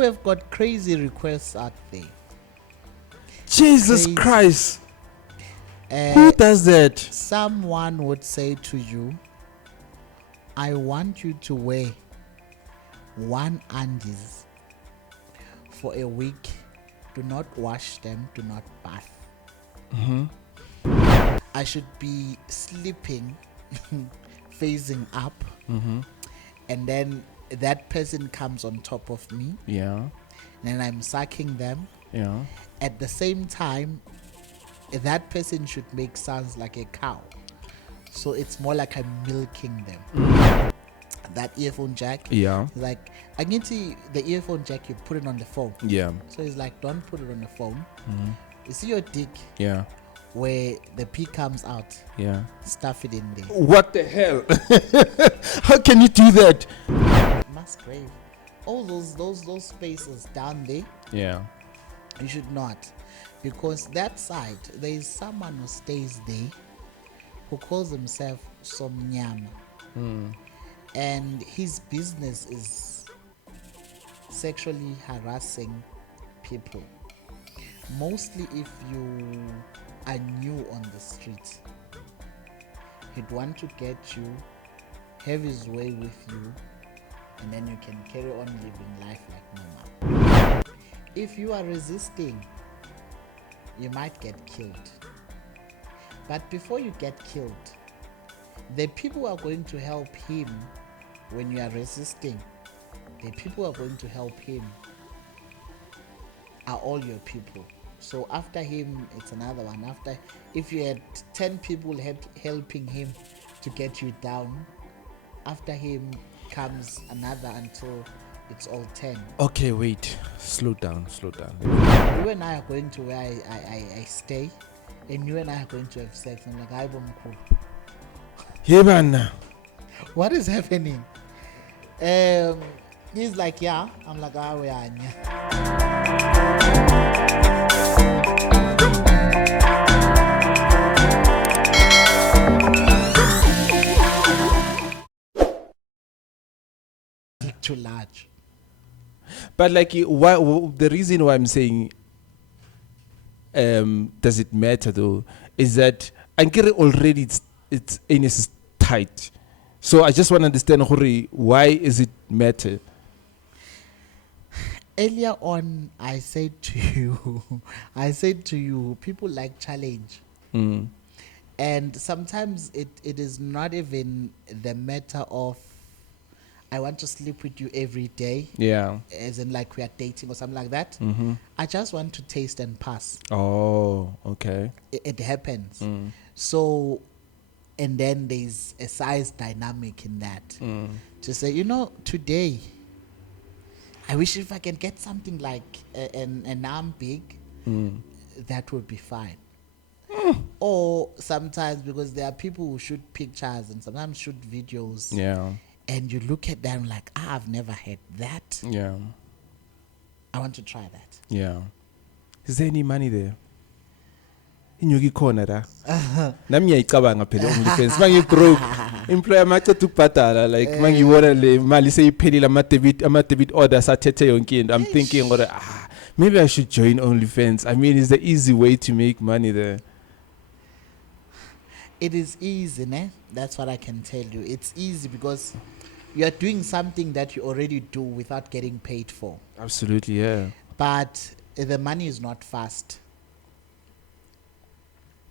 People have got crazy requests out there. Jesus Crazy. Christ. Who does that? Someone would say to you, I want you to wear one undies for a week. Do not wash them, do not bath. I should be sleeping facing up, and then that person comes on top of me, and I'm sucking them. At the same time, that person should make sounds like a cow, so it's more like I'm milking them. That earphone jack, like I can see the earphone jack, you put it on the phone, so it's like, don't put it on the phone. You see your dick, where the pee comes out, stuff it in there. What the hell? How can you do that? Mass grave, all those spaces down there, you should not, because that side there is someone who stays there who calls himself Somnyama, and his business is sexually harassing people. Mostly if you are new on the street, he'd want to get you, have his way with you, and then you can carry on living life like normal. If you are resisting, you might get killed. But before you get killed, the people who are going to help him when you are resisting, the people who are going to help him are all your people. So after him, it's another one. After, if you had 10 people helping him to get you down, after him comes another until it's all 10. Okay, wait. Slow down. You and I are going to where I stay, and you and I are going to have sex. I'm like, I'm cool. Hey, man. What is happening? He's like, yeah. I'm like, we are. Too large. But like, why? The reason why I'm saying, does it matter though, is that Ankere already it's anus is tight. So I just want to understand, why is it matter? Earlier on, I said to you, people like challenge. And sometimes it is not even the matter of, I want to sleep with you every day. As in like we are dating or something like that. I just want to taste and pass. Oh, okay. It happens. So, and then there's a size dynamic in that. To say, today, I wish if I can get something like an arm big, that would be fine. Or sometimes, because there are people who shoot pictures and sometimes shoot videos. And you look at them like, I've never had that. I want to try that. Is there any money there? Inyuki corner da. Nami ngiyicabanga phela OnlyFans. Mangi broke. Employer macha tukubhadala like mangiwona le mali seyiphelile ama-debit orders athethe yonke into. I'm thinking maybe I should join OnlyFans. I mean, it's the easy way to make money there. It is easy, ne? That's what I can tell you. It's easy because you are doing something that you already do without getting paid for. Absolutely, yeah. But the money is not fast.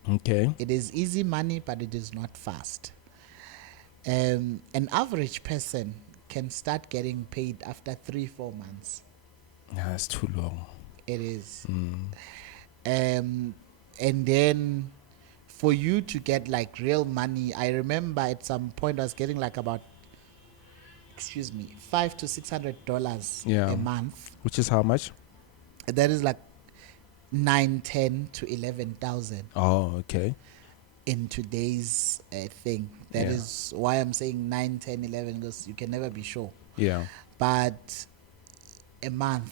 Okay. It is easy money, but it is not fast. An average person can start getting paid after 3-4 months. That's too long. It is. And then for you to get like real money, I remember at some point I was getting like about, $500 to $600 a month. Which is how much? That is like 9,000 to 11,000. Oh, okay. In today's thing. That is why I'm saying 9, 10, 11, because you can never be sure. Yeah. But a month.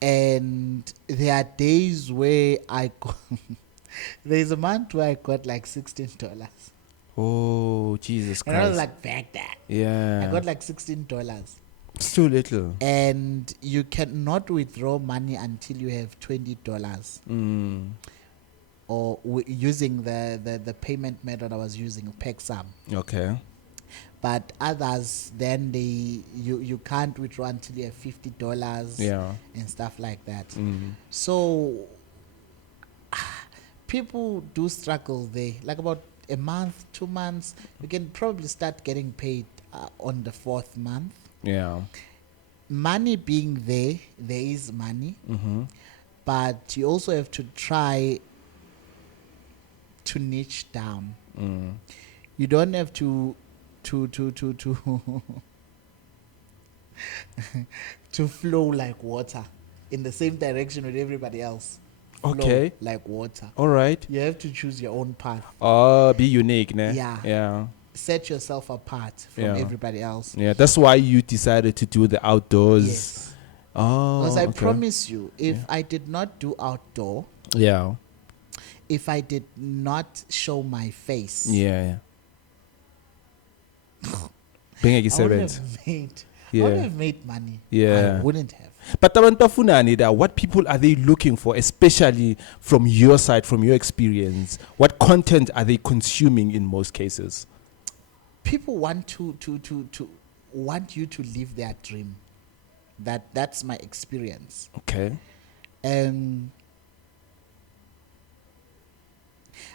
And there are days where I got there's a month where I got like $16. Oh, Jesus Christ. And I was like, back that. Yeah. I got like $16. It's too little. And you cannot withdraw money until you have $20. Or using the payment method I was using, PEXAM. Okay. But others, then you can't withdraw until you have $50. Yeah. And stuff like that. So people do struggle there. Like about a month, 2 months, you can probably start getting paid on the 4th month. Yeah. Money being there is money. But you also have to try to niche down. You don't have to to flow like water in the same direction with everybody else. Okay. Flow like water. All right. You have to choose your own path. Be unique, ne? Yeah. Yeah. Set yourself apart from everybody else. Yeah, that's why you decided to do the outdoors. Yes. Oh. Because I promise you, if I did not do outdoor, if I did not show my face, being a I wouldn't servant. I wouldn't have made money. Yeah. I wouldn't have. But Tabantafunani, what people are they looking for, especially from your side, from your experience? What content are they consuming in most cases? People want to want you to live their dream. That's my experience. Okay.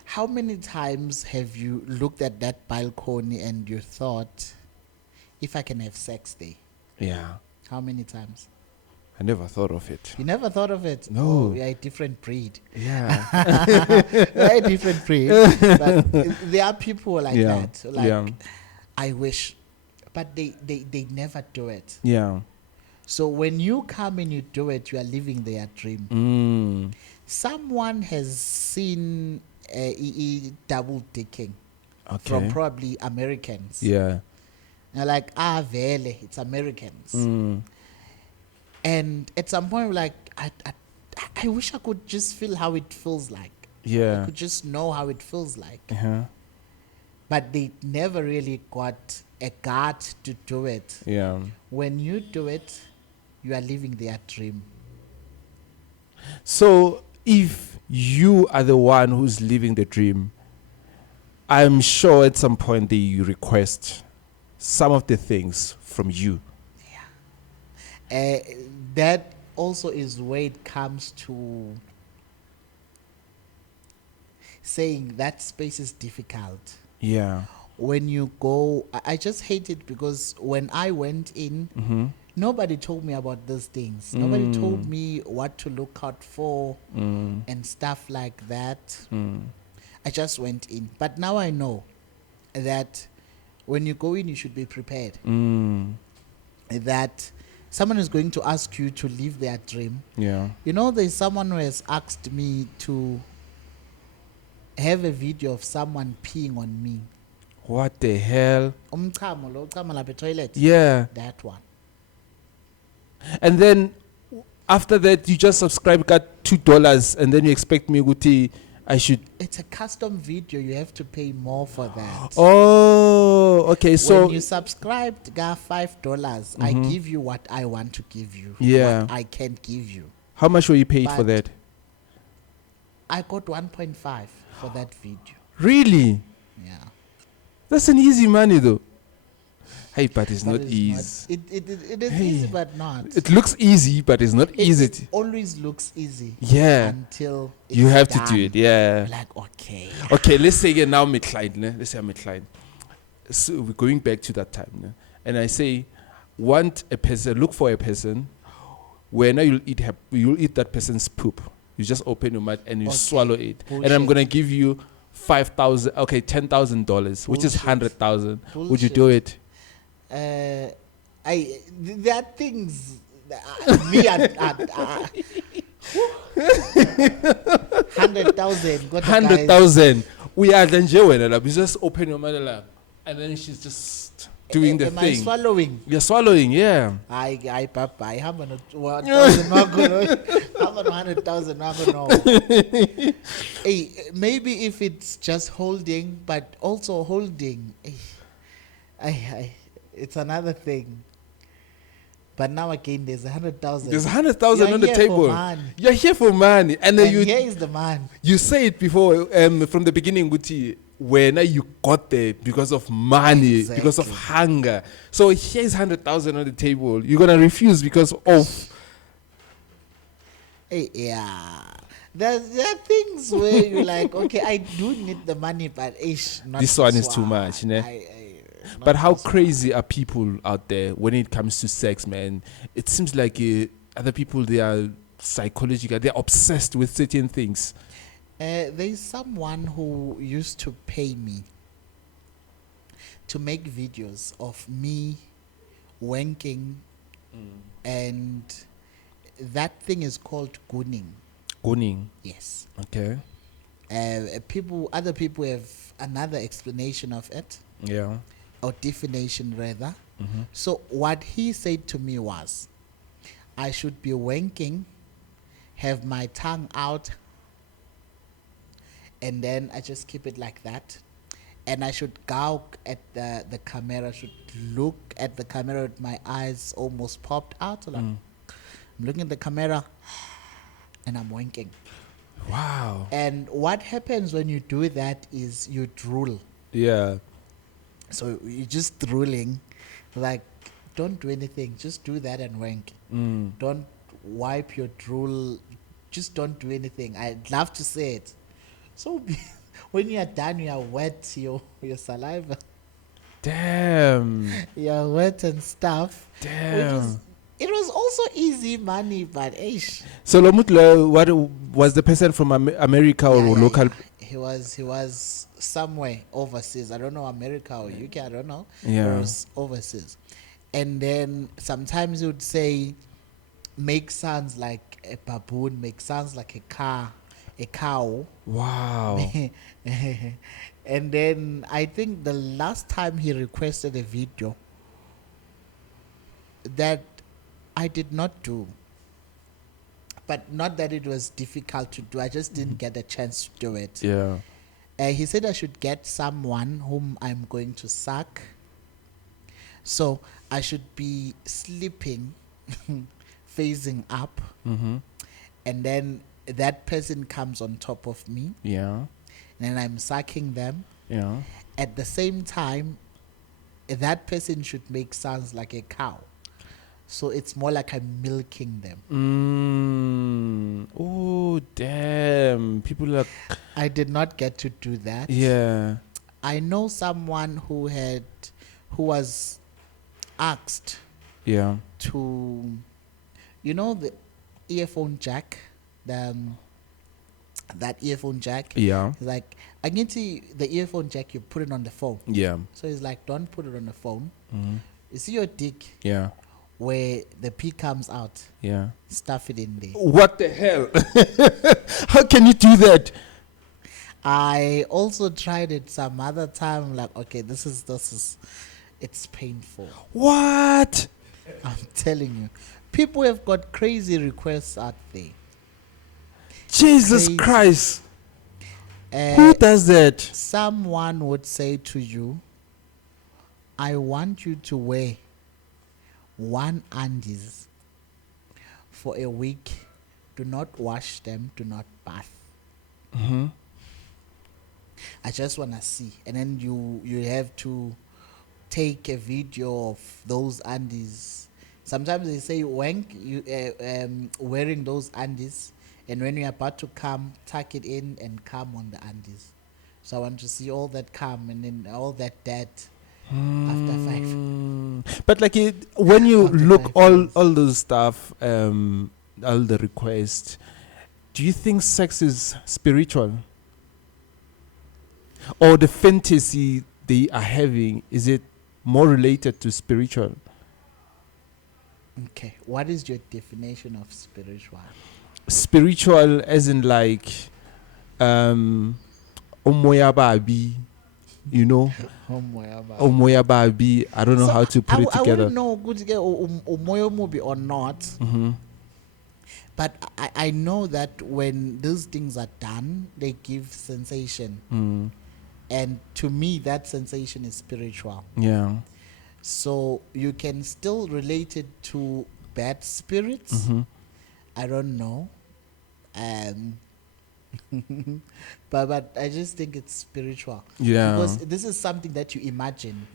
How many times have you looked at that balcony and you thought, if I can have sex there? Yeah. How many times? I never thought of it. You never thought of it? No. Oh, we are a different breed. Yeah. We are a different breed. But there are people like that. Like, I wish. But they never do it. Yeah. So when you come and you do it, you are living their dream. Someone has seen double dicking from probably Americans. Yeah. They're like, vele, it's Americans. And at some point, like, I wish I could just feel how it feels like. Yeah. I could just know how it feels like. But they never really got a gut to do it. Yeah. When you do it, you are living their dream. So if you are the one who's living the dream, I'm sure at some point they request some of the things from you. Yeah. That also is where it comes to saying that space is difficult. Yeah. When you go, I just hate it because when I went in, nobody told me about those things. Nobody told me what to look out for and stuff like that. I just went in. But now I know that when you go in, you should be prepared. That someone is going to ask you to live their dream. Yeah. You know, there's someone who has asked me to have a video of someone peeing on me. What the hell? Toilet. Yeah. That one. And then after that, you just subscribe, got $2, and then you expect me to I should. It's a custom video. You have to pay more for that. Oh, okay. So when you subscribed, got $5. I give you what I want to give you. Yeah. What I can't give you. How much were you paid for that? I got 1.5 for that video. Really? Yeah. That's an easy money though. Hey, but it's not easy. It is easy, but not. It looks easy, but it's not easy. It always looks easy. Yeah. Until it's you have done. to do it. Yeah. Like, okay. Okay, let's say now I'm a client. Let's say I'm a client. So we're going back to that time. Ne? And I say, want a person, look for a person where now you'll eat that person's poop. You just open your mouth and you swallow it. Bullshit. And I'm going to give you $10,000, which is 100,000. Would you do it? There are things me and 100,000. We are then you just open your mouth and then she's just doing the thing. Am I swallowing? You're swallowing, yeah. I papa. How many 100,000? Hey, maybe if it's just holding, but also holding. It's another thing. But now again, there's 100,000. There's 100,000 on the table. You're here for money, and then here is the man. You say it before from the beginning, Guti. When you got there because of money, because of hunger. So here's 100,000 on the table. You're gonna refuse because of. Yeah. There are things where you're like, okay, I do need the money, but this one is too much, né? But how crazy are people out there when it comes to sex, man? It seems like other people, they are psychological, they're obsessed with certain things. There's someone who used to pay me to make videos of me wanking, and that thing is called gooning. Gooning? Yes. Okay. Other people have another explanation of it. Yeah. Or definition rather. So what he said to me was, I should be wanking, have my tongue out, and then I just keep it like that. And I should gawk at the camera, should look at the camera with my eyes almost popped out. Like, I'm looking at the camera and I'm wanking. Wow. And what happens when you do that is you drool. Yeah. So you're just drooling, like, don't do anything, just do that and wank. Don't wipe your drool, just don't do anything. I'd love to say it. So when you're done, you're wet, your saliva. Damn. You're wet and stuff. Damn. It was also easy money, but ish. So Lomutlo, what was the person from America or local? Yeah. He was somewhere overseas. I don't know, America or UK, I don't know. Yeah. It was overseas. And then sometimes he would say, make sounds like a baboon, make sounds like a cow. Wow. And then I think the last time he requested a video that I did not do, but not that it was difficult to do, I just didn't get a chance to do it. Yeah. He said I should get someone whom I'm going to suck. So I should be sleeping, facing up, and then that person comes on top of me. Yeah. And I'm sucking them. Yeah. At the same time, that person should make sounds like a cow. So it's more like I'm milking them. Oh, damn. People are... I did not get to do that. Yeah. I know someone who was asked to, the earphone jack, that earphone jack. Yeah. He's like, I can see the earphone jack, you put it on the phone. Yeah. So he's like, don't put it on the phone. You see your dick? Yeah. Where the pee comes out. Yeah. Stuff it in there. What the hell? How can you do that? I also tried it some other time. Like, okay, this is it's painful. What? I'm telling you. People have got crazy requests out there. Jesus Crazy. Christ. Who does that? Someone would say to you, I want you to wear one undies for a week. Do not wash them. Do not bath. I just want to see. And then you have to take a video of those undies. Sometimes they say wearing those undies, and when you're about to come, tuck it in and come on the undies. So I want to see all that come and then all that dead after 5. But like when you look all those stuff, all the requests, do you think sex is spiritual? Or the fantasy they are having, is it more related to spiritual? Okay, what is your definition of spiritual? Spiritual as in like Omoya Babi, you know? Omoya Babi. I don't know how to put it together. I wouldn't know good to get Omoyo movie or not. But I know that when those things are done, they give sensation. And to me, that sensation is spiritual. Yeah. So you can still relate it to bad spirits. I don't know. But I just think it's spiritual. Yeah. Because this is something that you imagine.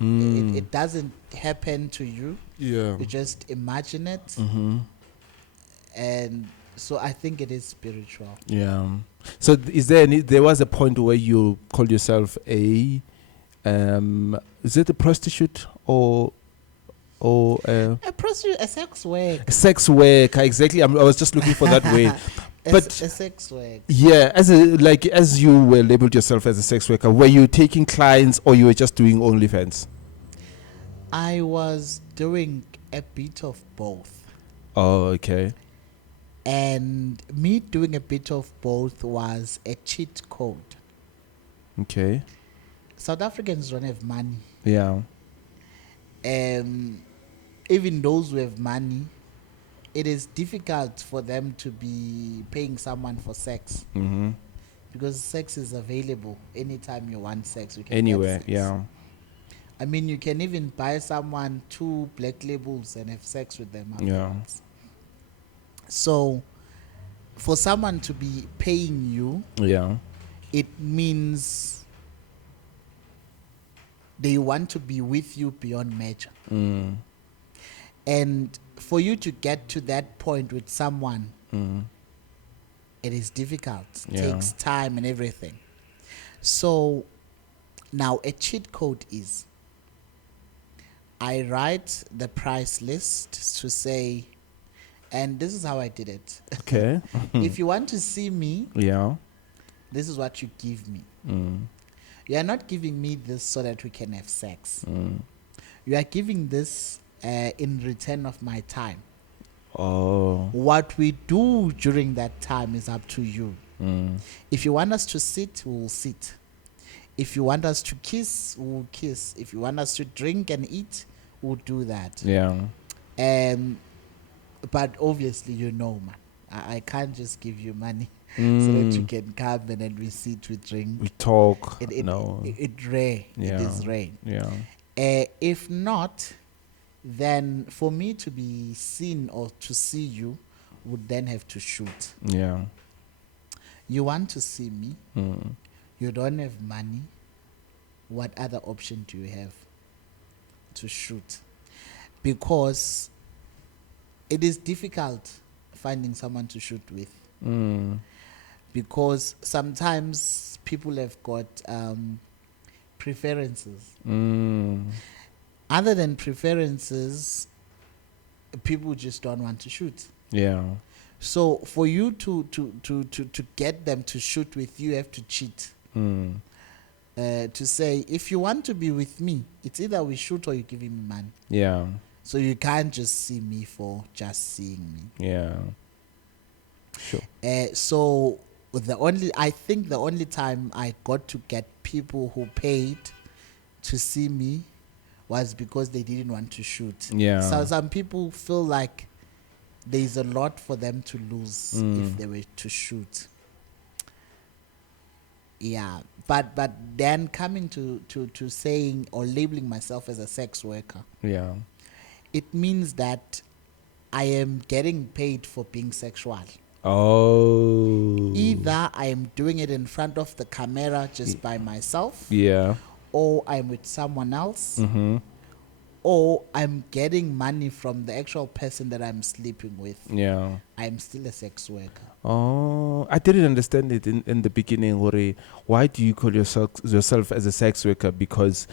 It doesn't happen to you. Yeah. You just imagine it. And so I think it is spiritual. Yeah. So there was a point where you called yourself is it a prostitute or A prostitute, a sex worker. a sex worker? Exactly. I was just looking for that word. But a sex worker. yeah, as you were labeled yourself as a sex worker, were you taking clients or you were just doing OnlyFans? I was doing a bit of both. Oh, okay. And me doing a bit of both was a cheat code. Okay. South Africans don't have money. Yeah. Even those who have money, it is difficult for them to be paying someone for sex. Because sex is available anytime you want sex. You can Anywhere, get sex. yeah. I mean, you can even buy someone 2 black labels and have sex with them afterwards. So, for someone to be paying you, it means they want to be with you beyond measure. And for you to get to that point with someone, it is difficult. It takes time and everything. So, now a cheat code is, I write the price list to say, and this is how I did it. Okay. If you want to see me, this is what you give me. You are not giving me this so that we can have sex. You are giving this in return of my time. Oh. What we do during that time is up to you. If you want us to sit, we will sit. If you want us to kiss, we will kiss. If you want us to drink and eat, we'll do that. Yeah. But obviously, man, I can't just give you money so that you can come and then we sit, we drink, we talk. It's rare. Yeah. It is rare. Yeah. If not, then for me to be seen or to see you, would then have to shoot. Yeah. You want to see me. You don't have money. What other option do you have to shoot? Because it is difficult finding someone to shoot with. Because sometimes people have got preferences. Other than preferences, people just don't want to shoot. Yeah. So for you to get them to shoot with you, you have to cheat. To say, if you want to be with me, it's either we shoot or you're giving me money. Yeah. So you can't just see me for just seeing me. Yeah. Sure. So I think the only time I got to get people who paid to see me was because they didn't want to shoot. Yeah. So some people feel like there's a lot for them to lose if they were to shoot. Yeah. But then coming to saying or labeling myself as a sex worker. Yeah. It means that I am getting paid for being sexual. Oh. Either I am doing it in front of the camera just by myself. Yeah. Or I'm with someone else. Or I'm getting money from the actual person that I'm sleeping with. Yeah. I'm still a sex worker. Oh, I didn't understand it in the beginning, Hori. Why do you call yourself as a sex worker? Because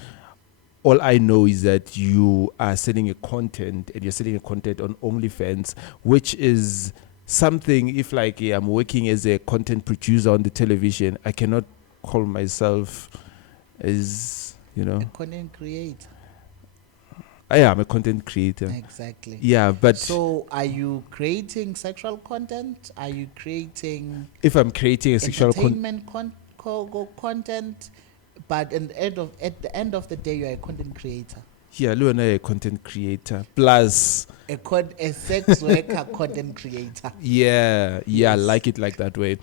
all I know is that you are selling a content and you're selling a content on OnlyFans, which is something, if like I'm working as a content producer on the television, I cannot call myself as, a content creator. I am a content creator. Exactly. Yeah, but so are you creating sexual content? Are you creating? If I'm creating a sexual entertainment content, but at the end of the day, you're a content creator. Yeah, Luana a content creator plus a sex worker content creator. Yeah, yes. I like it like that way.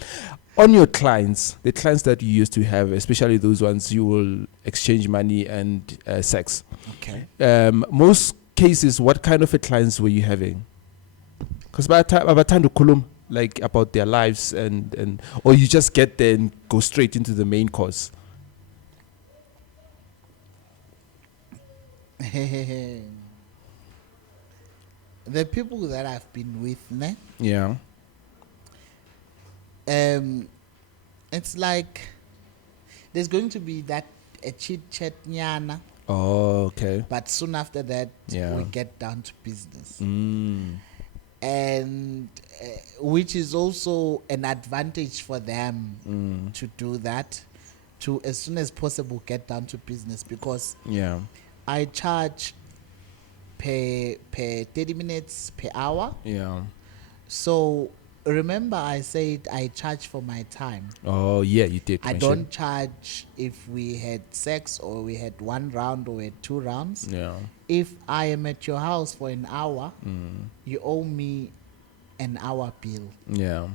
On your clients, the clients that you used to have, especially those ones you will exchange money and sex. Okay. Most cases, what kind of a clients were you having? Because by the time to kulum, like about their lives and or you just get there and go straight into the main course. The people that I've been with, ne? Yeah. It's like there's going to be that a chit chat nyana, Oh, okay. but soon after that, Yeah. we get down to business. And Which is also an advantage for them to do that, to as soon as possible get down to business, because I charge per 30 minutes per hour. Yeah. So remember I said I charge for my time. Oh yeah, you did. I don't charge if we had sex or we had 1 round or we had 2 rounds. Yeah. If I am at your house for an hour, you owe me an hour bill. Yeah.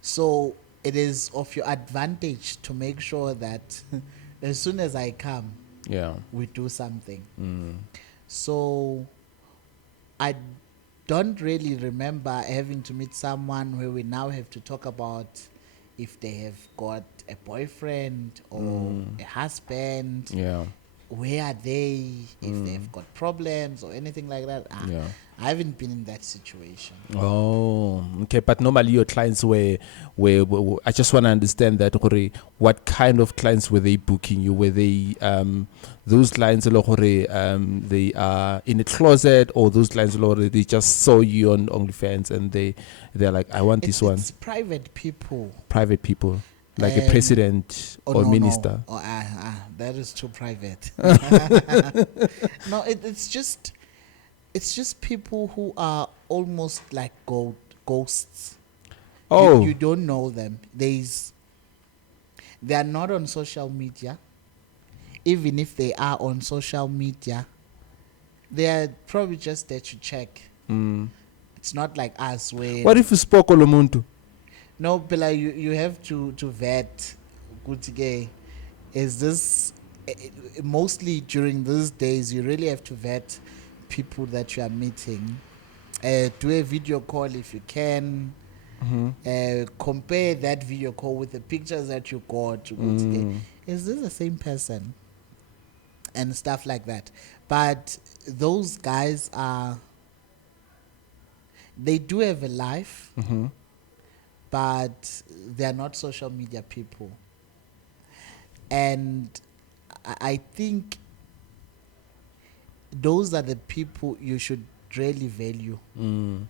So it is of your advantage to make sure that as soon as I come, we do something. So I don't really remember having to meet someone where we now have to talk about if they have got a boyfriend or a husband. Yeah. Where are they? If they've got problems or anything like that. I haven't been in that situation. Oh, okay. But normally your clients were I just want to understand that what kind of clients were they booking you? Were they those clients they are in a closet, or those clients they just saw you on OnlyFans and they're like, I want this one? It's private people. Private people. Like a president or minister. No. That is too private. No, it's just people who are almost like ghosts. Oh, you don't know them. They are not on social media. Even if they are on social media, they are probably just there to check. It's not like us where. What if you spoke Olomuntu? No, Pela, you have to vet. Is this mostly during these days? You really have to vet people that you are meeting. Do a video call if you can. Compare that video call with the pictures that you got. Is this the same person? And stuff like that. But those guys they do have a life. But they're not social media people. And I think those are the people you should really value. And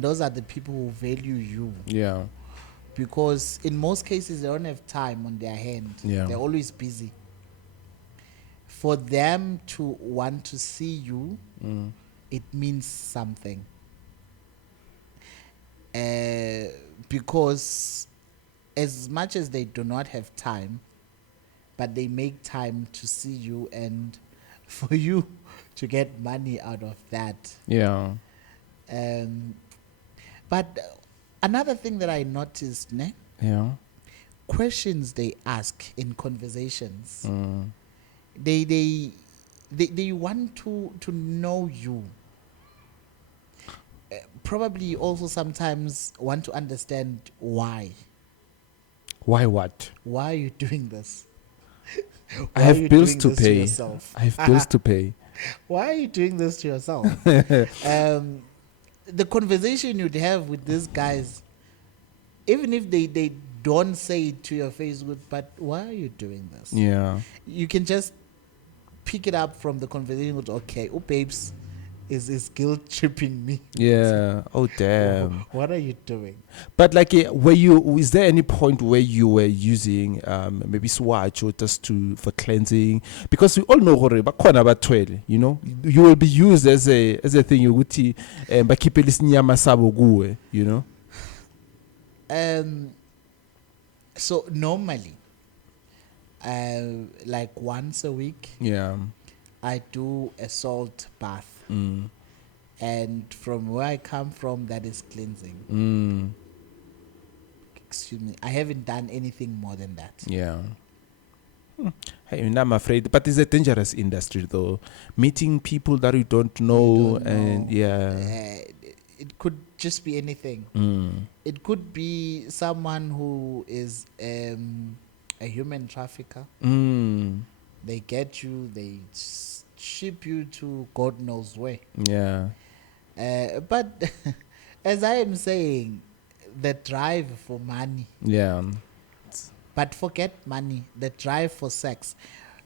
those are the people who value you. Yeah. Because in most cases, they don't have time on their hand. Yeah. They're always busy. For them to want to see you, it means something. Because as much as they do not have time, but they make time to see you and for you to get money out of that. Yeah. But another thing that I noticed, questions they ask in conversations, they want to know you. Probably also sometimes want to understand why. Why what? Why are you doing this? I have bills to pay. I have bills to pay. Why are you doing this to yourself? The conversation you'd have with these guys, even if they don't say it to your face, but why are you doing this? Yeah. You can just pick it up from the conversation with, okay, oh babes, is guilt tripping me. Yeah. Oh damn. What are you doing? But like, is there any point where you were using maybe swatch or just for cleansing? Because we all know you know, you will be used as a thing you would see by keeping this nyama sabo guwe, you know. So normally, like once a week, I do a salt bath. And from where I come from, that is cleansing. excuse me, I haven't done anything more than that. Yeah. Hey, I'm afraid, but it's a dangerous industry though. Meeting people that you don't know, and it could just be anything. It could be someone who is a human trafficker. They get you, they ship you to God knows where. Yeah. But as I am saying, the drive for money. Yeah. But forget money, the drive for sex.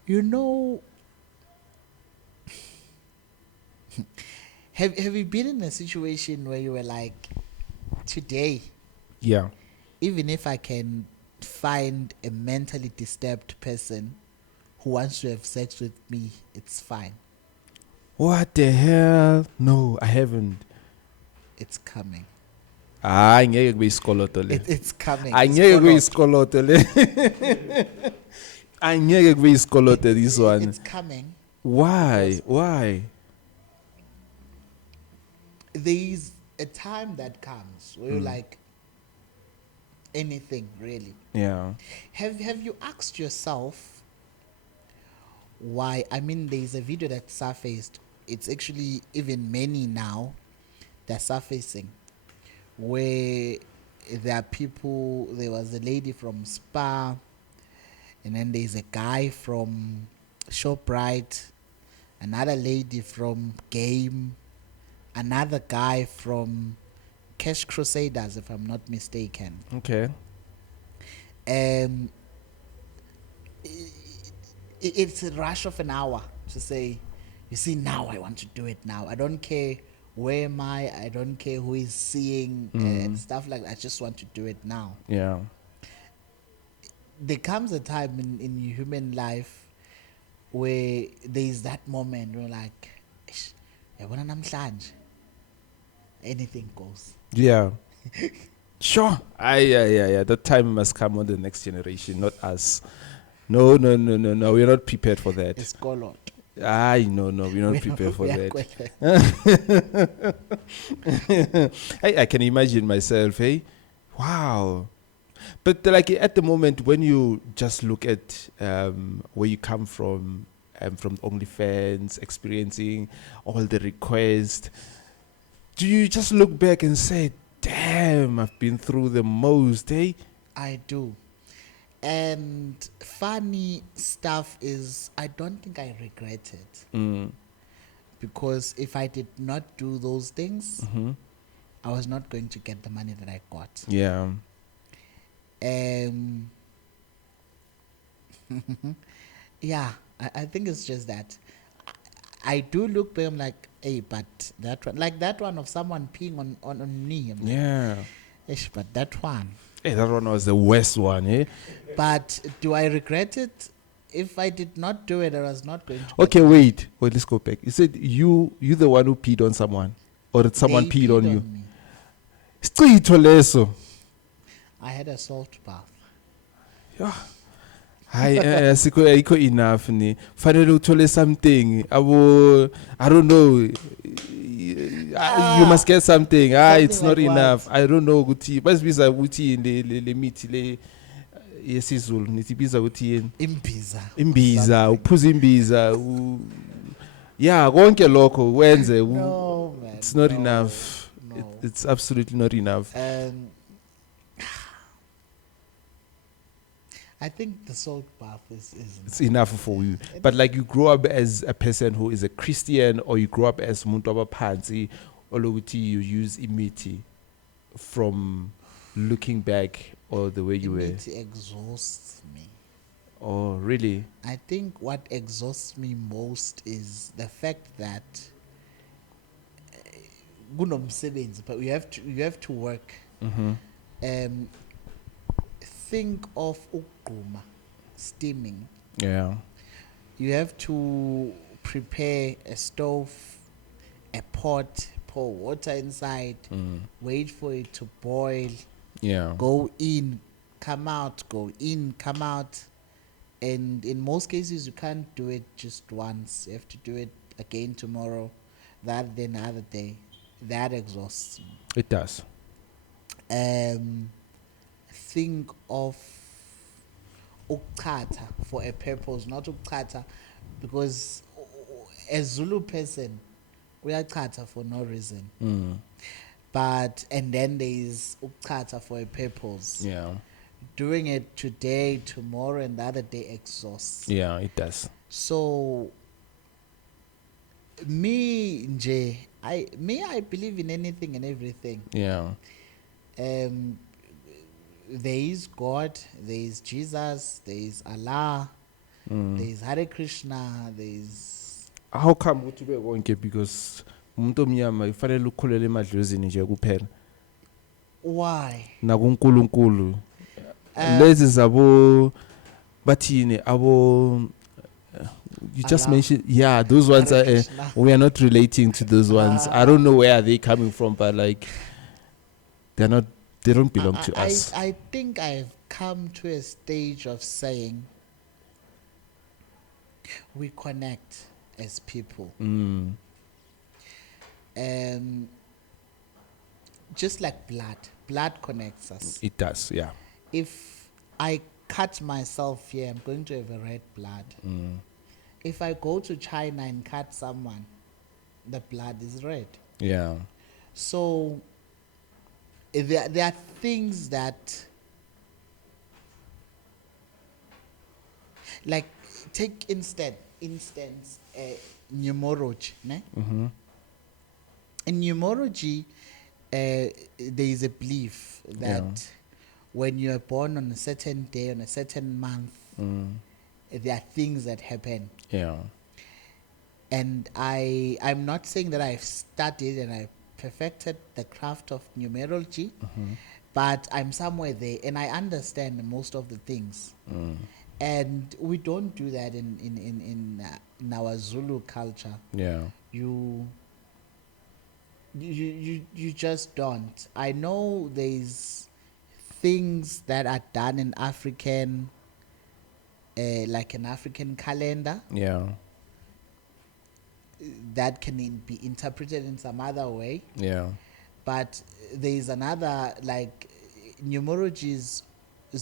You know, have you been in a situation where you were like, today, Yeah. even if I can find a mentally disturbed person who wants to have sex with me, it's fine. What the hell? No, I haven't. It's coming. Ngeke kube isikoloto le. It's coming. Angeke kube isikoloto le. Angeke kube isikoloto this one. It's coming. Why? Why? There's a time that comes where you're like, anything really. Yeah. Have you asked yourself why? I mean, there's a video that surfaced. It's actually even many now that surfacing where there are people. There was a lady from Spa, and then there's a guy from ShopRite, another lady from Game, another guy from Cash Crusaders, if I'm not mistaken. Okay. It's a rush of an hour to say, you see, now I want to do it now. I don't care where am I don't care who is seeing and stuff like that. I just want to do it now. Yeah. There comes a time in human life where there is that moment where like, "Eish, yabona namhlanje, anything goes." Yeah. Sure. Yeah. That time must come on the next generation, not us. No. We're not prepared for that. It's color. No, we're not prepared for that. I can imagine myself, hey? Wow. But like at the moment, when you just look at where you come from OnlyFans, experiencing all the requests, do you just look back and say, damn, I've been through the most, eh? I do. And funny stuff is, I don't think I regret it. Because if I did not do those things, I was not going to get the money that I got. Yeah. Yeah, I think it's just that. I do look back, I'm like, hey, but that one, like that one of someone peeing on me. I'm like, Yeah. "Ish, but that one. Hey, that one was the worst one, eh? But do I regret it? If I did not do it, I was not going to. Okay, wait, let's go back. You said you the one who peed on someone, or did someone peed on you? Me. Leso. I had a salt bath. Yeah. Hi, ayikho enough ni. Fanele uthole something. I don't know. You must get something. It's not like enough. What? I don't know ukuthi basibiza ukuthi le mithi le yesizulu nithi biza ukuthi imbiza uphuza imbiza yeah konke lokho wenze no, man, it's not enough. It's absolutely not enough. I think the salt bath is it's enough for you. But like you grow up as a person who is a Christian, or you grow up as umuntu abaphansi, olokuthi you use imithi from looking back or the way you were. It exhausts me. Oh, really? I think what exhausts me most is the fact that but you have to work. Think of ukuma, steaming. Yeah. You have to prepare a stove, a pot, pour water inside, wait for it to boil. Yeah. Go in, come out, go in, come out. And in most cases, you can't do it just once. You have to do it again tomorrow, that then the other day. That exhausts me. It does. think of ukchatha for a purpose, not ukchatha because a Zulu person uyachatha for no reason. But and then there is ukchatha for a purpose. Yeah. Doing it today, tomorrow, and the other day exhausts. Yeah, it does. So I believe in anything and everything. Yeah. There is God, there is Jesus, there is Allah, there is Hare Krishna, there is. How come ukuthi ube konke? Because umuntu omnyama ifanele ukukholelwa emadlozini nje kuphela. Why? NakuNkulunkulu. Lezi zabo bathini abo you just Allah. mentioned, yeah, those ones Hare are Krishna. we are not relating to those ones. I don't know where are they coming from, but like they don't belong to us. I think I've come to a stage of saying we connect as people. Just like blood connects us. It does, yeah. If I cut myself here, I'm going to have a red blood. If I go to China and cut someone, the blood is red. Yeah. So there are things that, like, take instance numerology. Ne? In numerology, there is a belief that when you are born on a certain day, on a certain month, there are things that happen. Yeah. And I'm not saying that I've studied and I've perfected the craft of numerology, but I'm somewhere there and I understand most of the things. And we don't do that in our Zulu culture. Yeah. You just don't. I know there's things that are done in African, like an African calendar, Yeah. that can be interpreted in some other way. Yeah. But there is another, like, numerology is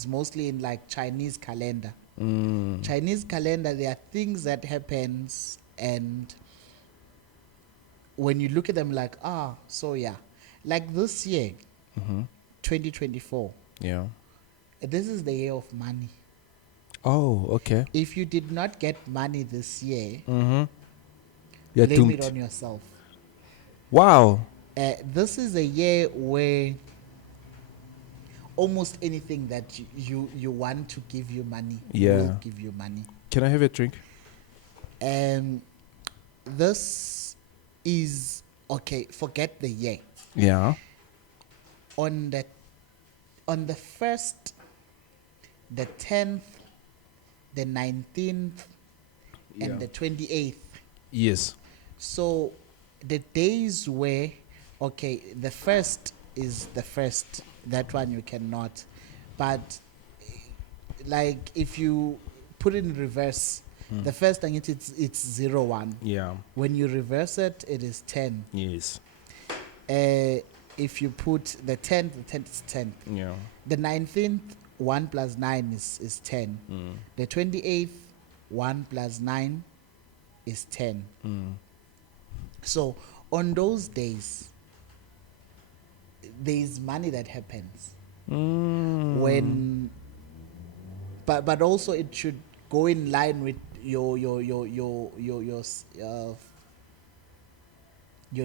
mostly in like Chinese calendar. Chinese calendar, there are things that happens, and when you look at them like, so yeah, like this year, 2024, Yeah. this is the year of money. Oh, okay. If you did not get money this year, You're blame it doomed. on yourself. Wow. This is a year where almost anything that you want to give you money will give you money. Can I have a drink? This is okay. Forget the year. Yeah. On the 1st, the 10th, the 19th, and the 28th. Yes. So the days where, okay, the 1st is the 1st. That one you cannot. But like if you put it in reverse, the first thing it's 01. Yeah. When you reverse it, it is 10. Yes. If you put the 10th is 10. Yeah. The 19th, 1 plus 9 is 10. The 28th, 1 plus 9 is 10. So on those days, there is money that happens. When, but also it should go in line with your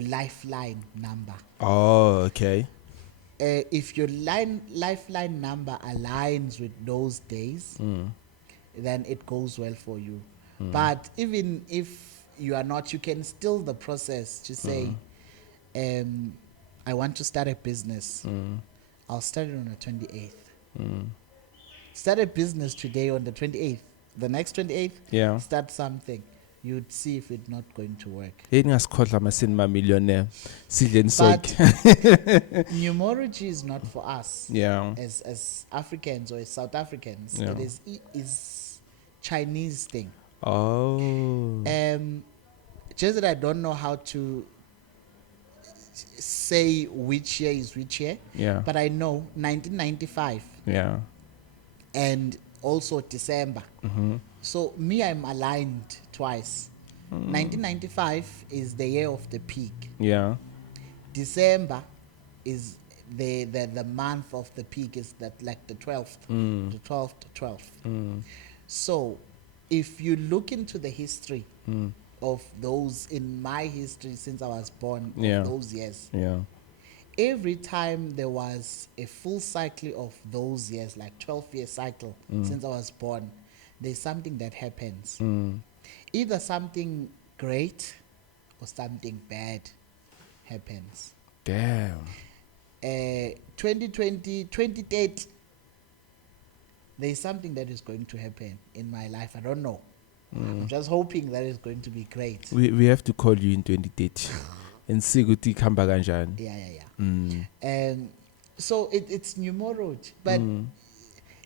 lifeline number. Oh, okay. If your lifeline number aligns with those days, then it goes well for you. But even if you are not, you can still the process to say, I want to start a business. I'll start it on the 28th. Start a business today on the 28th. The next 28th, Yeah. start something. You'd see if it's not going to work. Millionaire. But numerology is not for us. Yeah. As Africans or as South Africans. Yeah. It is Chinese thing. Oh. Just that I don't know how to say which year is which year. Yeah. But I know 1995. Yeah. And also December. So me, I'm aligned twice. 1995 is the year of the peak. Yeah. December is the month of the peak, is that like the 12th, the 12th. So if you look into the history of those, in my history since I was born, of those years, every time there was a full cycle of those years, like 12-year cycle since I was born, there's something that happens. Either something great or something bad happens. Damn. 2020, 2030, there's something that is going to happen in my life. I don't know. I'm just hoping that it's going to be great. We have to call you in 2030 and see ukuthi khamba kanjani. Yeah. So it's numerology, but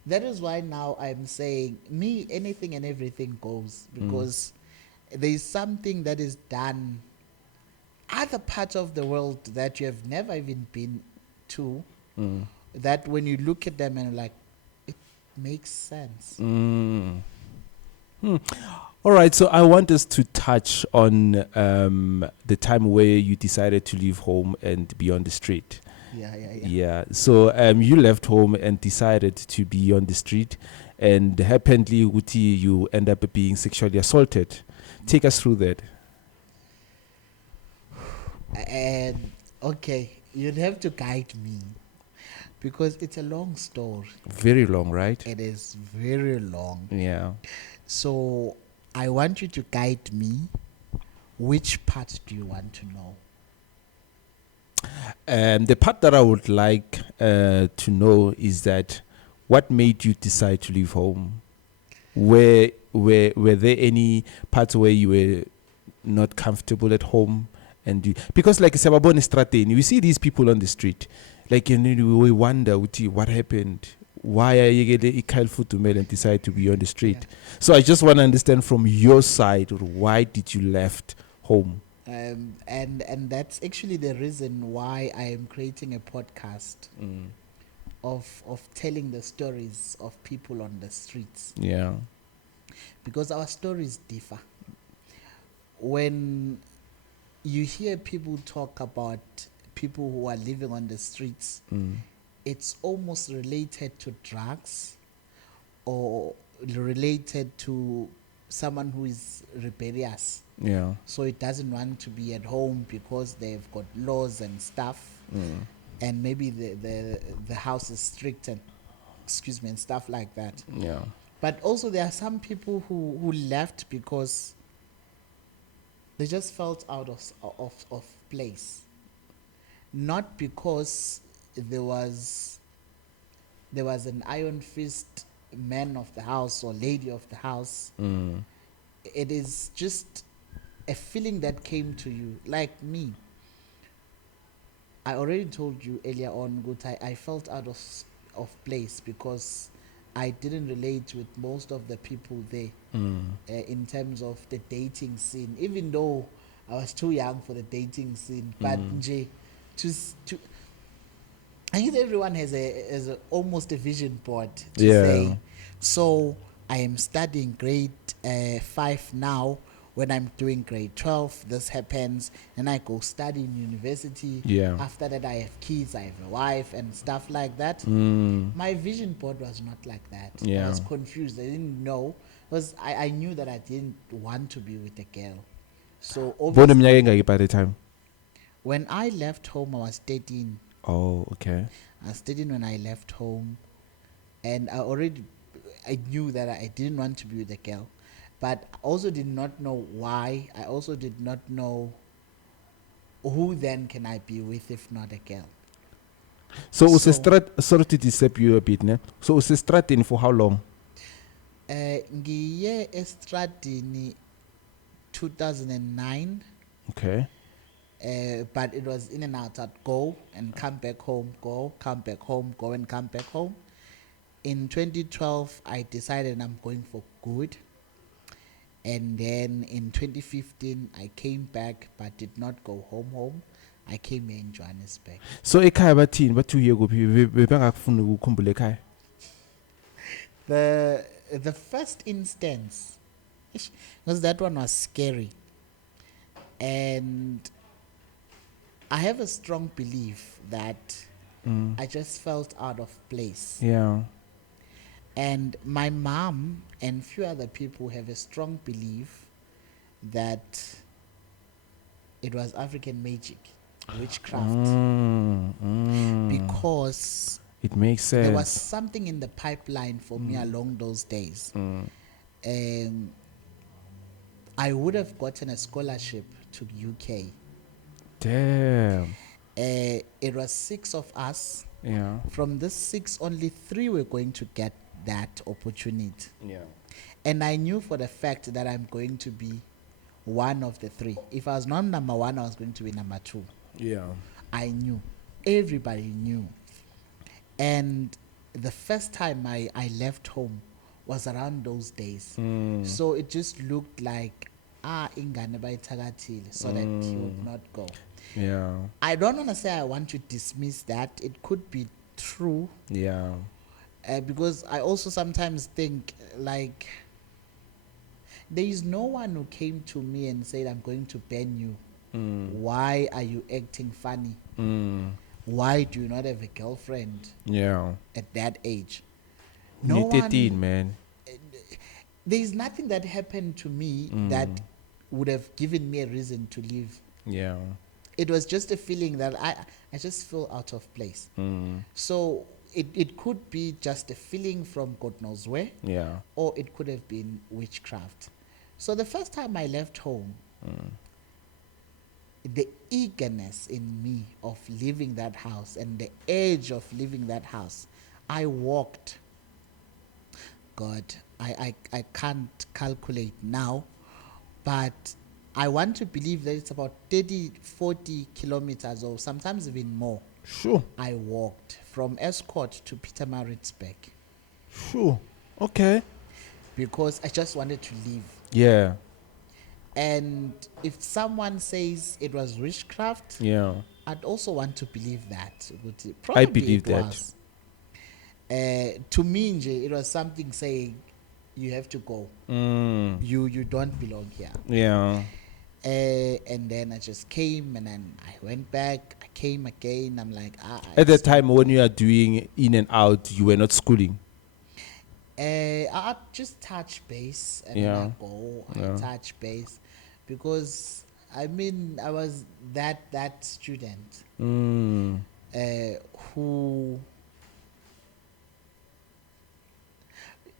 that is why now I'm saying, me, anything and everything goes, because there is something that is done other parts of the world that you have never even been to, that when you look at them and like, it makes sense. All right, so I want us to touch on the time where you decided to leave home and be on the street. Yeah. So you left home and decided to be on the street, and happily, you end up being sexually assaulted. Take us through that. And okay, you'd have to guide me, because it's a long story. Very long, right? It is very long. Yeah. So I want you to guide me. Which part do you want to know? The part that I would like to know is that what made you decide to leave home? Were there any parts where you were not comfortable at home? And because like Sababon Strateni, we see these people on the street, like, and we wonder what happened. Why are you getting a food to mail and decide to be on the street? Yeah. So I just want to understand from your side, why did you left home? And that's actually the reason why I am creating a podcast of telling the stories of people on the streets. Yeah. Because our stories differ. When you hear people talk about people who are living on the streets, it's almost related to drugs or related to someone who is rebellious. Yeah. So it doesn't want to be at home because they've got laws and stuff, and maybe the house is strict and and stuff like that. Yeah. But also there are some people who left because they just felt out of place, not because there was an iron fist man of the house or lady of the house. It is just a feeling that came to you. Like me, I already told you earlier on, I felt out of place because I didn't relate with most of the people there in terms of the dating scene, even though I was too young for the dating scene. But to I guess everyone has a almost a vision board to say. So I am studying grade 5 now. When I'm doing grade 12, this happens, and I go study in university. Yeah. After that, I have kids, I have a wife, and stuff like that. My vision board was not like that. Yeah. I was confused. I didn't know, because I knew that I didn't want to be with a girl. So obviously, by the time when I left home, I was 13. Oh, okay. I was 13 when I left home, and I knew that I didn't want to be with a girl. But I also did not know why. I also did not know who then can I be with if not a girl. So sorry to disturb you a bit, ne? So was stratin for how long? Ngiye estradini 2009. Okay. But it was in and out. I'd go and come back home, go, come back home, go and come back home. In 2012, I decided I'm going for good. And then in 2015, I came back but did not go home. I came here in Johannesburg. So ekhaya bathini bathi uye kuphi bebengakufuni ukukhumbula ekhaya? The first instance, because that one was scary, and I have a strong belief that I just felt out of place. Yeah. And my mom and few other people have a strong belief that it was African magic, witchcraft, because it makes sense. there was something in the pipeline for me along those days. I would have gotten a scholarship to UK. Damn. It was 6 of us. Yeah. From this 6, only 3 were going to get that opportunity. Yeah. And I knew for the fact that I'm going to be one of the 3. If I was not number 1, I was going to be number 2. Yeah. I knew. Everybody knew. And the first time I left home was around those days. So it just looked like, ingane bayithakathile, so that he would not go. Yeah. I don't want to say I want to dismiss that. It could be true. Yeah. Because I also sometimes think, like, there is no one who came to me and said, I'm going to ban you. Why are you acting funny? Why do you not have a girlfriend? Yeah. At that age? No 13, man. There is nothing that happened to me that would have given me a reason to leave. Yeah. It was just a feeling that I just feel out of place. So it could be just a feeling from God knows where. Yeah. Or it could have been witchcraft. So the first time I left home, the eagerness in me of leaving that house and the edge of leaving that house, I walked. God, I can't calculate now, but I want to believe that it's about 30, 40 kilometers or sometimes even more. Sure. I walked from Escort to Pietermaritzburg. Sure. Okay. Because I just wanted to leave. Yeah. And if someone says it was witchcraft, Yeah. I'd also want to believe that. I believe that. To me, it was something saying, you have to go. You don't belong here. Yeah. And then I just came, and then I went back. I came again. I'm like, At the time when you are doing in and out, you were not schooling. I just touch base, and then I go. I touch base, because I mean I was that student who,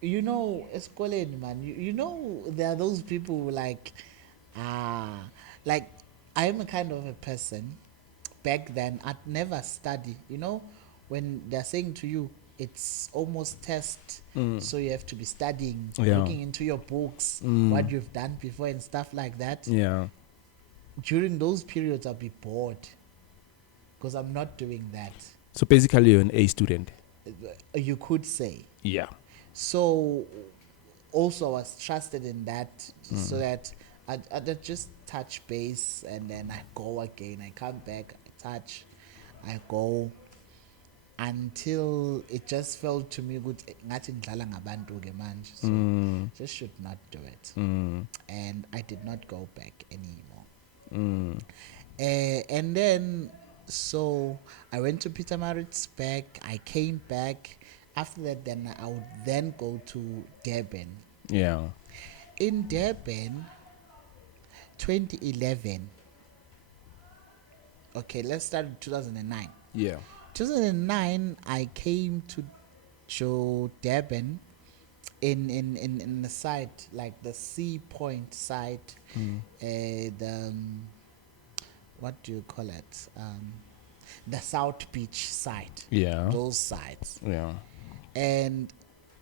you know, escoleni, man. You know, there are those people who like I am a kind of a person. Back then, I'd never study. You know, when they're saying to you, it's almost test, so you have to be studying, looking into your books, what you've done before and stuff like that. Yeah. During those periods, I'll be bored because I'm not doing that. So basically, you're an A student. You could say. Yeah. So also I was trusted in that, so that I'd just touch base, and then I go again. I come back, I touch, I go, until it just felt to me good, ngathi ngidlala ngabantu ke manje, so just should not do it. And I did not go back anymore. And then, so I went to Pietermaritzburg. I came back. After that, then I would then go to Durban. Yeah. In Durban, 2011. Okay, let's start with 2009. Yeah. 2009, I came to Durban in the site, like the Sea Point site, the what do you call it? The South Beach site. Yeah. Those sites. Yeah. And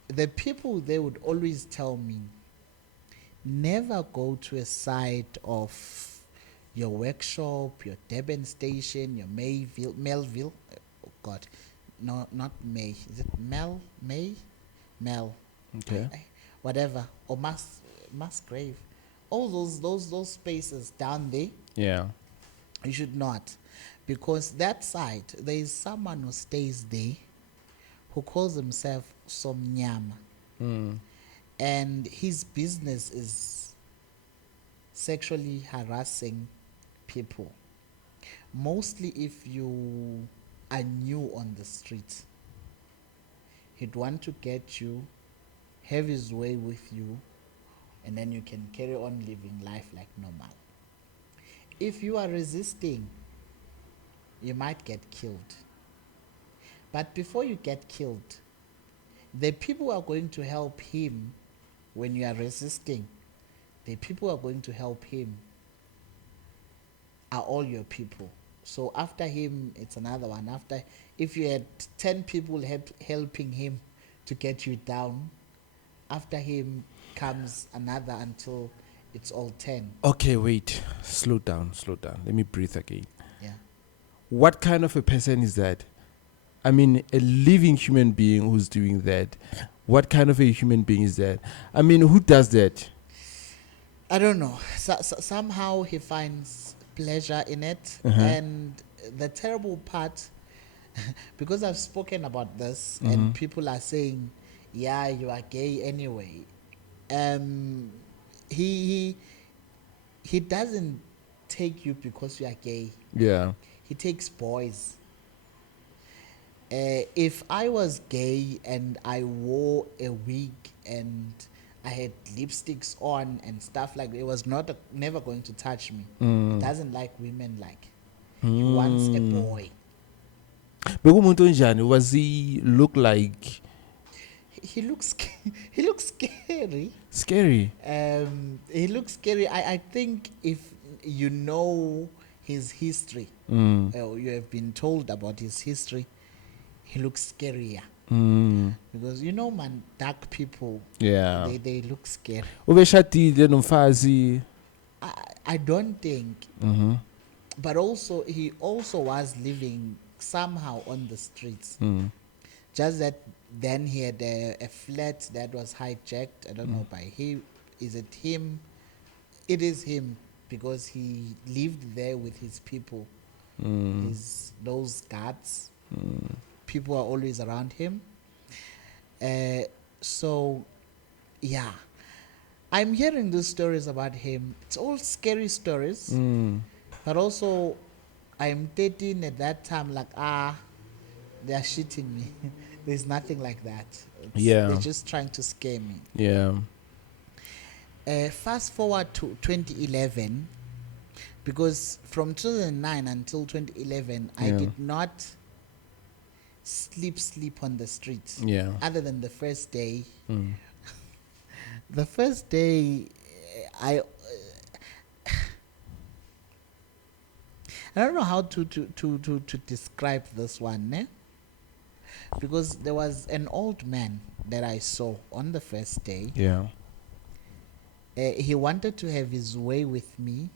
the people, they would always tell me, never go to a site of your workshop, your Durban station, your Melville. Oh God, no, not May. Is it Mel? Okay. Whatever, or Musgrave. All those spaces down there. Yeah. You should not. Because that site, there is someone who stays there who calls himself Somnyama. And his business is sexually harassing people. Mostly if you are new on the street. He'd want to get you, have his way with you, and then you can carry on living life like normal. If you are resisting, you might get killed. But before you get killed, the people who are going to help him when you are resisting, the people who are going to help him are all your people. So after him, it's another one. After, if you had 10 people helping him to get you down, after him comes another until it's all 10. Okay, wait. Slow down. Let me breathe again. Yeah. What kind of a person is that? I mean, a living human being who's doing that. What kind of a human being is that? I mean, who does that? I don't know. Somehow he finds pleasure in it. And the terrible part, because I've spoken about this and people are saying, yeah, you are gay anyway. He doesn't take you because you are gay. Yeah. He takes boys. If I was gay and I wore a wig and I had lipsticks on and stuff like that, it was never going to touch me. He doesn't like women like. He wants a boy. Bekumuntu njani? Was he look like? He looks he looks scary. Scary. He looks scary. I think if you know his history, or you have been told about his history, he looks scarier. Because man, dark people, yeah, they look scary. Ubeshadile nomfazi. I don't think. But also he also was living somehow on the streets. Just that then he had a flat that was hijacked. I don't know by him. Is it him? It is him because he lived there with his people. Those guards. People are always around him. So, yeah. I'm hearing these stories about him. It's all scary stories. But also, I'm 13 at that time, like, they're shitting me. There's nothing like that. They're just trying to scare me. Yeah. Fast forward to 2011, because from 2009 until 2011, I did not sleep on the streets. Yeah. Other than the first day. The first day, I don't know how to describe this one, ne? Because there was an old man that I saw on the first day. Yeah. He wanted to have his way with me.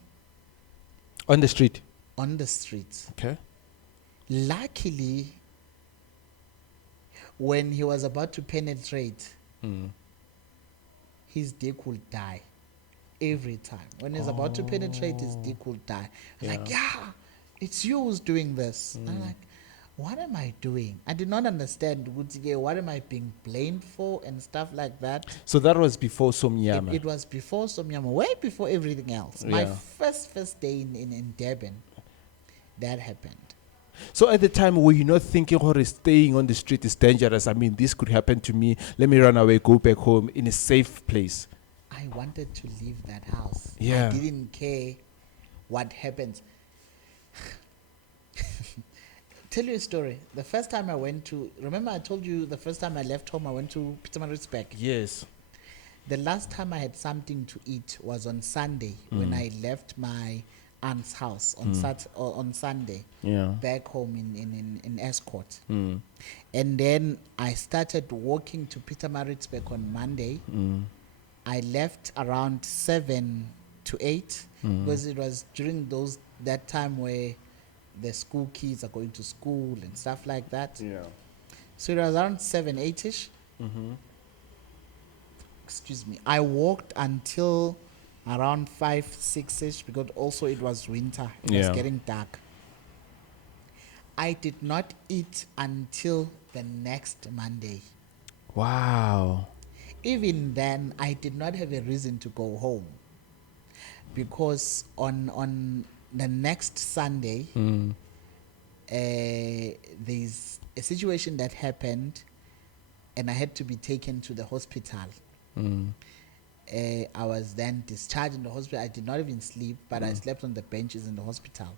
On the street? On the street. Okay. Luckily, when he was about to penetrate, his dick would die. Every time. When he's about to penetrate, his dick would die. I'm like, yeah, it's you who's doing this. I'm like, what am I doing? I did not understand what am I being blamed for and stuff like that. So that was before Somnyama. It was before Somnyama, way before everything else. My first day in Durban, that happened. So at the time, were you not thinking, staying on the street is dangerous? I mean, this could happen to me. Let me run away, go back home in a safe place. I wanted to leave that house. Yeah. I didn't care what happens. Tell you a story. The first time I went to, remember I told you the first time I left home, I went to Pietermaritzburg. Yes. The last time I had something to eat was on Sunday when I left my aunt's house on Sunday, back home in Escort. And then I started walking to Pietermaritzburg on Monday. I left around 7 to 8 because it was during that time where the school kids are going to school and stuff like that. Yeah. So it was around 7, 8-ish. Excuse me. I walked until around 5, 6ish, because also it was winter. It was getting dark. I did not eat until the next Monday. Wow. Even then, I did not have a reason to go home, because on the next Sunday, there's a situation that happened, and I had to be taken to the hospital. I was then discharged in the hospital. I did not even sleep, but I slept on the benches in the hospital.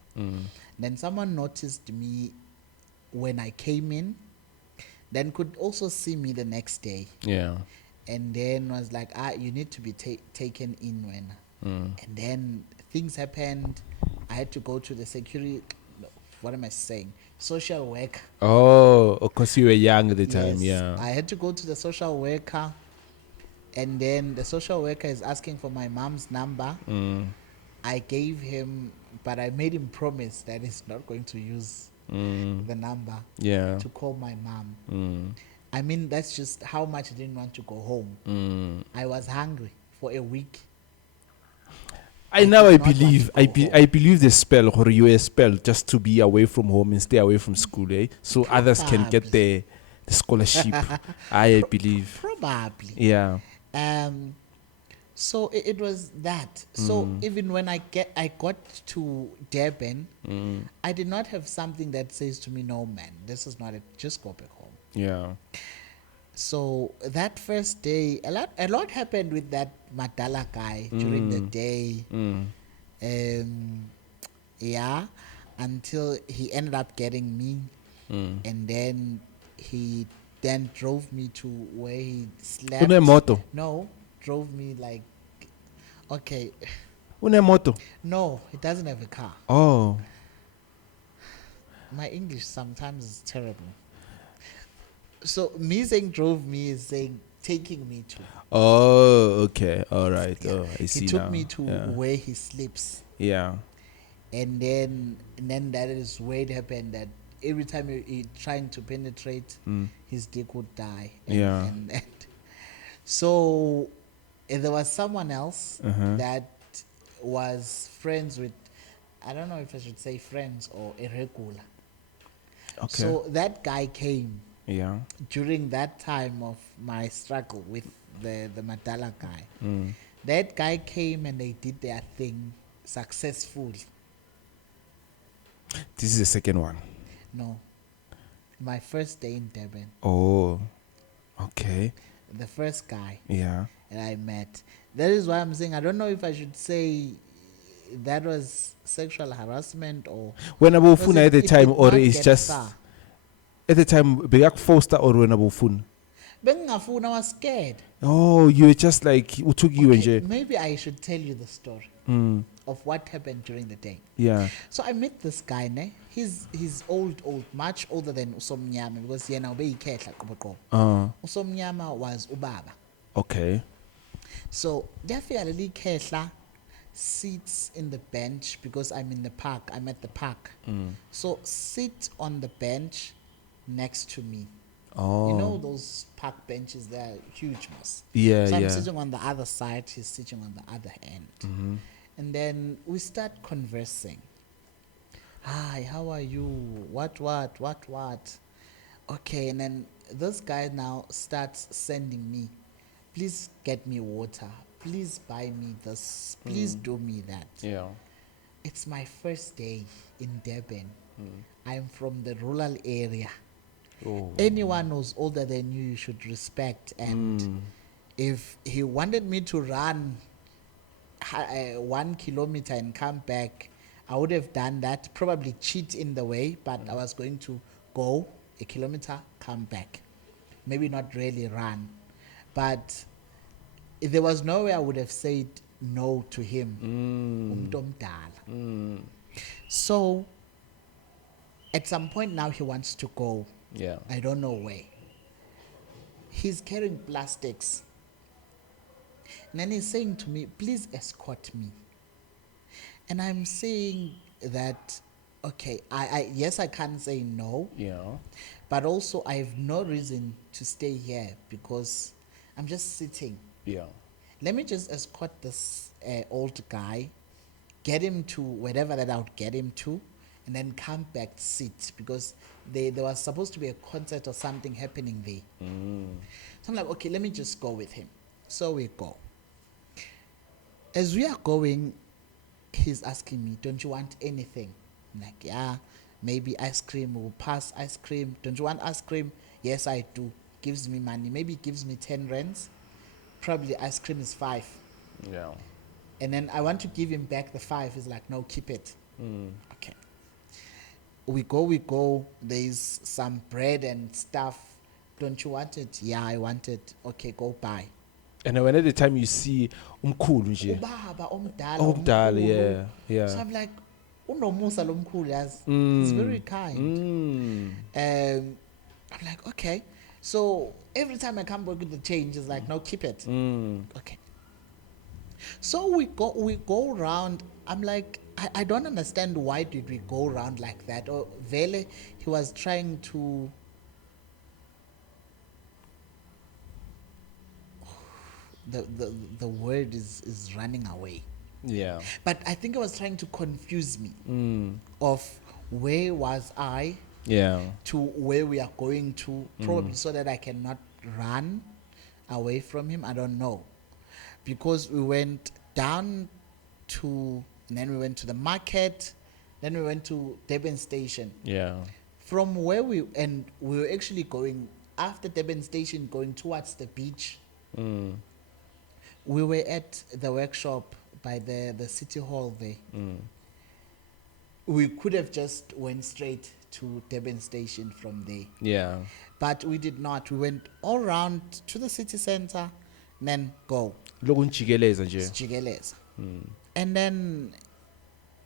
Then someone noticed me when I came in, then could also see me the next day. Yeah. And then was like, you need to be taken in when. And then things happened. I had to go to the security, what am I saying? Social worker. Oh, because you were young at the time, Yes, yeah. I had to go to the social worker, and then the social worker is asking for my mom's number. I gave him, but I made him promise that he's not going to use the number to call my mom. I mean, that's just how much I didn't want to go home. I was hungry for a week. I believe the spell, or you a spell just to be away from home and stay away from school, eh? So others can get the scholarship. I believe. Probably. Yeah. So it was that. So even when I got to Durban, I did not have something that says to me, no man, this is not it, just go back home. Yeah. So that first day, a lot happened with that Madala guy during the day. Yeah, until he ended up getting me, and then he then drove me to where he slept. Une moto? No, drove me like, okay. Une moto? No, he doesn't have a car. Oh. My English sometimes is terrible. So me saying drove me is saying taking me to. Oh, okay. All right. Yeah. Oh, I see. He took now. me to where he sleeps. Yeah. And then that is where it happened, that every time he trying to penetrate, his dick would die. And so there was someone else that was friends with, I don't know if I should say friends or a regular. Okay. So that guy came. Yeah. During that time of my struggle with the Madala guy. That guy came and they did their thing successfully. This is the second one. No. My first day in Durban. Oh. Okay. The first guy. Yeah. And I met. That is why I'm saying I don't know if I should say that was sexual harassment or when abofuna at the time, or it's just far. At the time beyak foster or when abofuna. Bengafuna, I was scared. Oh, you were just like utugiwe nje. Maybe I should tell you the story of what happened during the day. Yeah. So I met this guy, ne? He's old, much older than Usomnyama, because yena ube ikhetla qobo. Usomnyama was ubaba. Okay. So definitely Ketla sits in the bench, because I'm in the park. I'm at the park. So sit on the bench next to me. Oh. You know those park benches, they're huge, mas. Yeah, so yeah. I'm sitting on the other side, he's sitting on the other end. And then we start conversing. Hi, how are you? What? Okay, and then this guy now starts sending me, please get me water. Please buy me this. Please do me that. Yeah. It's my first day in Durban. I'm from the rural area. Oh. Anyone who's older than you should respect. And if he wanted me to run 1 kilometer and come back, I would have done that, probably cheat in the way, but I was going to go 1 kilometer, come back. Maybe not really run. But there was no way I would have said no to him. So at some point now he wants to go. Yeah. I don't know where. He's carrying plastics. And then he's saying to me, please escort me. And I'm saying that, okay, yes, I can't say no. Yeah. But also I have no reason to stay here, because I'm just sitting. Yeah. let me just escort this old guy, get him to wherever that I would get him to, and then come back sit, because there was supposed to be a concert or something happening there. So I'm like, okay, let me just go with him. So we go. As we are going, he's asking me, don't you want anything? I'm like, yeah, maybe ice cream. We'll pass ice cream. Don't you want ice cream? Yes, I do. Gives me money. Maybe gives me 10 rands. Probably ice cream is 5. Yeah. And then I want to give him back the 5. He's like, no, keep it. Okay. We go. There's some bread and stuff. Don't you want it? Yeah, I want it. Okay, go buy. And when at the time you see umkhulu nje. Ubaba omdala. Omdala, yeah, yeah. So I'm like, unomusa lo mkhulu yazi. He's very kind. I'm like, okay. So every time I come back with the change, it's like, no, keep it. Okay. So we go around. I'm like, I don't understand why did we go around like that. Or Vele, he was trying to. The word is running away. Yeah. But I think it was trying to confuse me of where was I to where we are going to, probably so that I cannot run away from him. I don't know. Because we went down to, and then we went to the market, then we went to Durban Station. Yeah. From where we were actually going, after Durban Station, going towards the beach. We were at the workshop by the city hall there. We could have just went straight to Durban Station from there. Yeah. But we did not. We went all around to the city center, and then go. Lokunjigeleza nje. Jigeleza. And then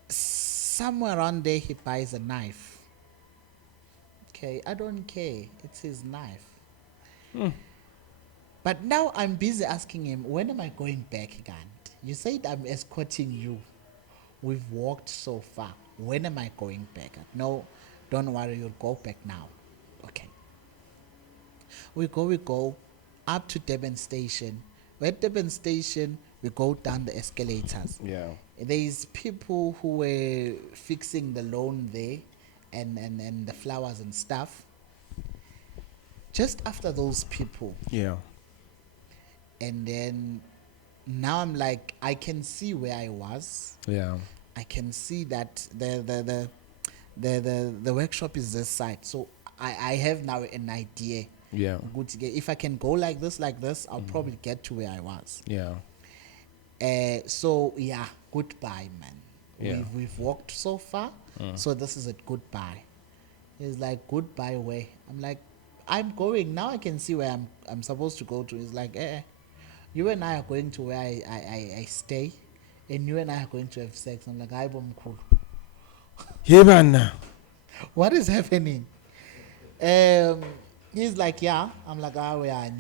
somewhere around there he buys a knife. Okay, I don't care. It's his knife. But now I'm busy asking him, when am I going back again? You said I'm escorting you. We've walked so far. When am I going back? No, don't worry, you'll go back now. Okay. We go up to Durban Station. We're at Durban Station, we go down the escalators. Yeah. There's people who were fixing the lawn there and the flowers and stuff. Just after those people. Yeah. And then now I'm like, I can see where I was. Yeah. I can see that the workshop is this side. So I have now an idea. Yeah. Good to get. If I can go like this, I'll probably get to where I was. Yeah. So yeah, goodbye, man. Yeah. We've walked so far. So this is it. Goodbye. He's like, goodbye where? I'm like, I'm going now. I can see where I'm supposed to go to. He's like, you and I are going to where I stay, and you and I are going to have sex. I'm like, I am cool. Yebana. What is happening? He's like, yeah. I'm like, we are.